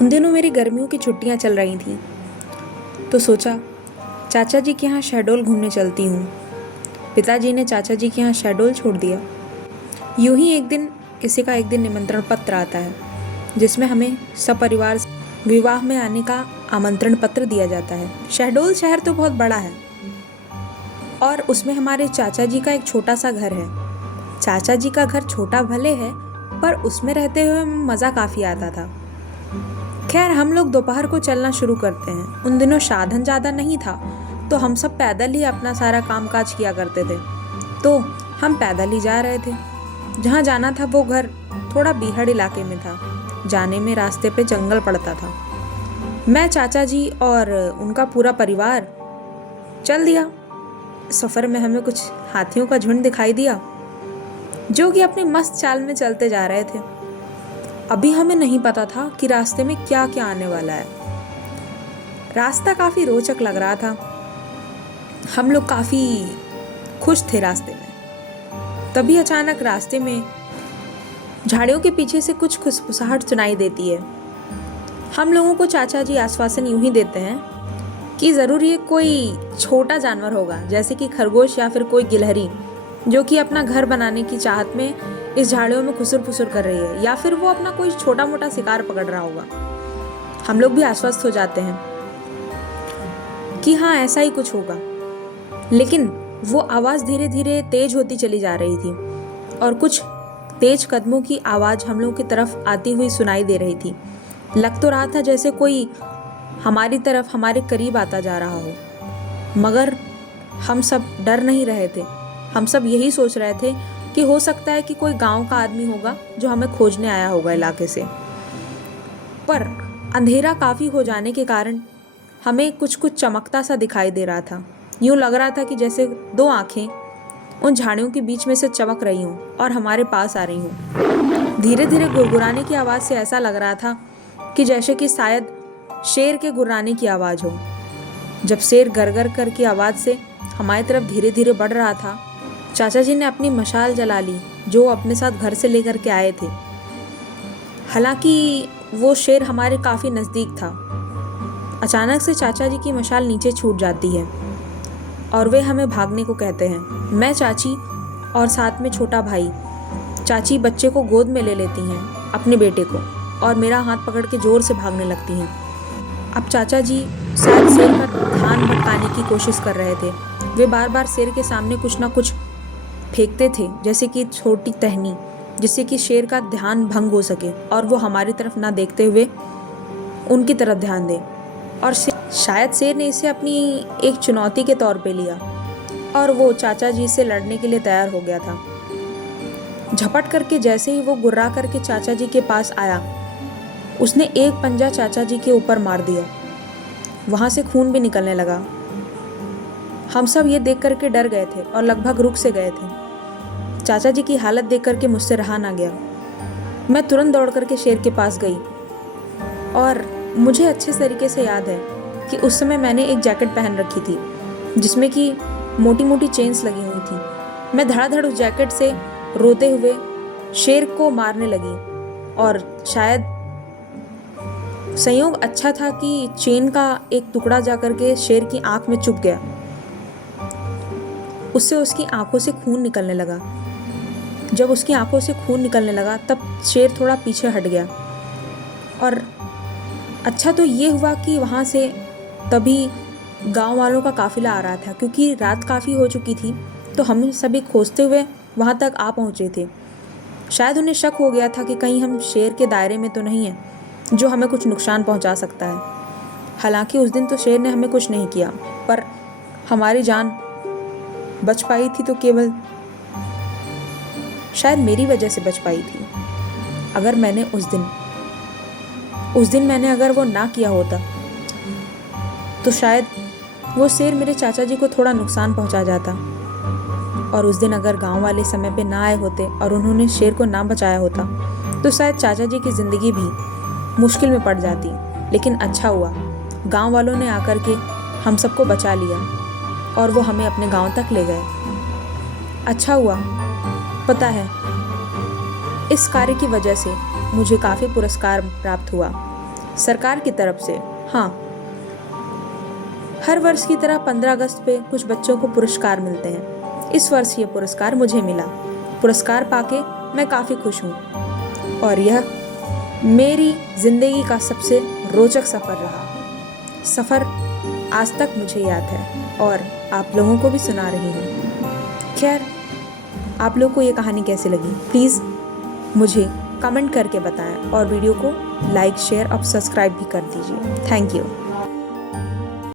उन दिनों मेरी गर्मियों की छुट्टियां चल रही थीं, तो सोचा चाचा जी के यहाँ शहडोल घूमने चलती हूँ। पिताजी ने चाचा जी के यहाँ शहडोल छोड़ दिया। यूं ही एक दिन निमंत्रण पत्र आता है, जिसमें हमें सपरिवार विवाह में आने का आमंत्रण पत्र दिया जाता है। शहडोल शहर तो बहुत बड़ा है और उसमें हमारे चाचा जी का एक छोटा सा घर है। चाचा जी का घर छोटा भले है, पर उसमें रहते हुए मज़ा काफ़ी आता था। खैर, हम लोग दोपहर को चलना शुरू करते हैं। उन दिनों साधन ज़्यादा नहीं था, तो हम सब पैदल ही अपना सारा कामकाज किया करते थे। तो हम पैदल ही जा रहे थे। जहाँ जाना था वो घर थोड़ा बीहड़ इलाके में था। जाने में रास्ते पे जंगल पड़ता था। मैं, चाचा जी और उनका पूरा परिवार चल दिया। सफ़र में हमें कुछ हाथियों का झुंड दिखाई दिया, जो कि अपनी मस्त चाल में चलते जा रहे थे। अभी हमें नहीं पता था कि रास्ते में क्या क्या आने वाला है। रास्ता काफ़ी रोचक लग रहा था। हम लोग काफ़ी खुश थे रास्ते में। तभी अचानक रास्ते में झाड़ियों के पीछे से कुछ खुसफुसाहट सुनाई देती है। हम लोगों को चाचा जी आश्वासन यूं ही देते हैं कि ज़रूर ये कोई छोटा जानवर होगा, जैसे कि खरगोश या फिर कोई गिलहरी, जो कि अपना घर बनाने की चाहत में इस झाड़ियों में खुसुर फुसुर कर रही है, या फिर वो अपना कोई छोटा मोटा शिकार पकड़ रहा होगा। हम लोग भी आश्वस्त हो जाते हैं कि हाँ, ऐसा ही कुछ होगा। लेकिन वो आवाज़ धीरे धीरे तेज होती चली जा रही थी और कुछ तेज कदमों की आवाज़ हम लोगों की तरफ आती हुई सुनाई दे रही थी। लग तो रहा था जैसे कोई हमारी तरफ हमारे करीब आता जा रहा हो, मगर हम सब डर नहीं रहे थे। हम सब यही सोच रहे थे कि हो सकता है कि कोई गांव का आदमी होगा जो हमें खोजने आया होगा इलाके से। पर अंधेरा काफ़ी हो जाने के कारण हमें कुछ कुछ चमकता सा दिखाई दे रहा था। यूँ लग रहा था कि जैसे दो आँखें उन झाड़ियों के बीच में से चमक रही हों और हमारे पास आ रही हों। धीरे धीरे गुरगुराने की आवाज़ से ऐसा लग रहा था कि जैसे कि शायद शेर के गुर्राने की आवाज़ हो। जब शेर गरगर कर की आवाज़ से हमारी तरफ धीरे धीरे बढ़ रहा था, चाचा जी ने अपनी मशाल जला ली, जो अपने साथ घर से लेकर के आए थे। हालांकि वो शेर हमारे काफ़ी नज़दीक था। अचानक से चाचा जी की मशाल नीचे छूट जाती है और वे हमें भागने को कहते हैं। मैं, चाची और साथ में छोटा भाई। चाची बच्चे को गोद में ले लेती हैं, अपने बेटे को, और मेरा हाथ पकड़ के ज़ोर से भागने लगती हैं। अब चाचा जी शायद शेर का ध्यान भटकाने की कोशिश कर रहे थे। वे बार बार शेर के सामने कुछ ना कुछ फेंकते थे, जैसे कि छोटी टहनी, जिससे कि शेर का ध्यान भंग हो सके और वो हमारी तरफ ना देखते हुए उनकी तरफ ध्यान दे। और शायद शेर ने इसे अपनी एक चुनौती के तौर पे लिया और वो चाचा जी से लड़ने के लिए तैयार हो गया था। झपट करके जैसे ही वो गुर्रा करके चाचा जी के पास आया, उसने एक पंजा चाचा जी के ऊपर मार दिया। वहाँ से खून भी निकलने लगा। हम सब ये देख करके डर गए थे और लगभग रुक से गए थे। चाचा जी की हालत देख करके मुझसे रहा ना गया। मैं तुरंत दौड़ करके शेर के पास गई और मुझे अच्छे तरीके से याद है कि उस समय मैंने एक जैकेट पहन रखी थी, जिसमें कि मोटी मोटी चेन्स लगी हुई थी। मैं धड़ाधड़ उस जैकेट से रोते हुए शेर को मारने लगी और शायद संयोग अच्छा था कि चेन का एक टुकड़ा जाकर के शेर की आंख में चुभ गया। उससे उसकी आंखों से खून निकलने लगा। जब उसकी आंखों से खून निकलने लगा तब शेर थोड़ा पीछे हट गया। और अच्छा तो ये हुआ कि वहाँ से तभी गांव वालों का काफ़िला आ रहा था, क्योंकि रात काफ़ी हो चुकी थी, तो हम सभी खोजते हुए वहाँ तक आ पहुँचे थे। शायद उन्हें शक हो गया था कि कहीं हम शेर के दायरे में तो नहीं हैं, जो हमें कुछ नुकसान पहुँचा सकता है। हालांकि उस दिन तो शेर ने हमें कुछ नहीं किया, पर हमारी जान बच पाई थी तो केवल शायद मेरी वजह से बच पाई थी। अगर मैंने उस दिन मैंने अगर वो ना किया होता, तो शायद वो शेर मेरे चाचा जी को थोड़ा नुकसान पहुंचा जाता। और उस दिन अगर गांव वाले समय पे ना आए होते और उन्होंने शेर को ना बचाया होता, तो शायद चाचा जी की ज़िंदगी भी मुश्किल में पड़ जाती। लेकिन अच्छा हुआ, गांव वालों ने आकर के हम सबको बचा लिया और वो हमें अपने गांव तक ले गए। अच्छा हुआ। पता है, इस कार्य की वजह से मुझे काफ़ी पुरस्कार प्राप्त हुआ। सरकार की तरफ से। हाँ, हर वर्ष की तरह 15 अगस्त पे कुछ बच्चों को पुरस्कार मिलते हैं। इस वर्ष ये पुरस्कार मुझे मिला। पुरस्कार पाके मैं काफ़ी खुश हूँ और यह मेरी ज़िंदगी का सबसे रोचक सफ़र रहा। सफ़र आज तक मुझे याद है और आप लोगों को भी सुना रही हूँ। खैर, आप लोगों को ये कहानी कैसी लगी प्लीज़ मुझे कमेंट करके बताएं और वीडियो को लाइक, शेयर और सब्सक्राइब भी कर दीजिए। Thank you.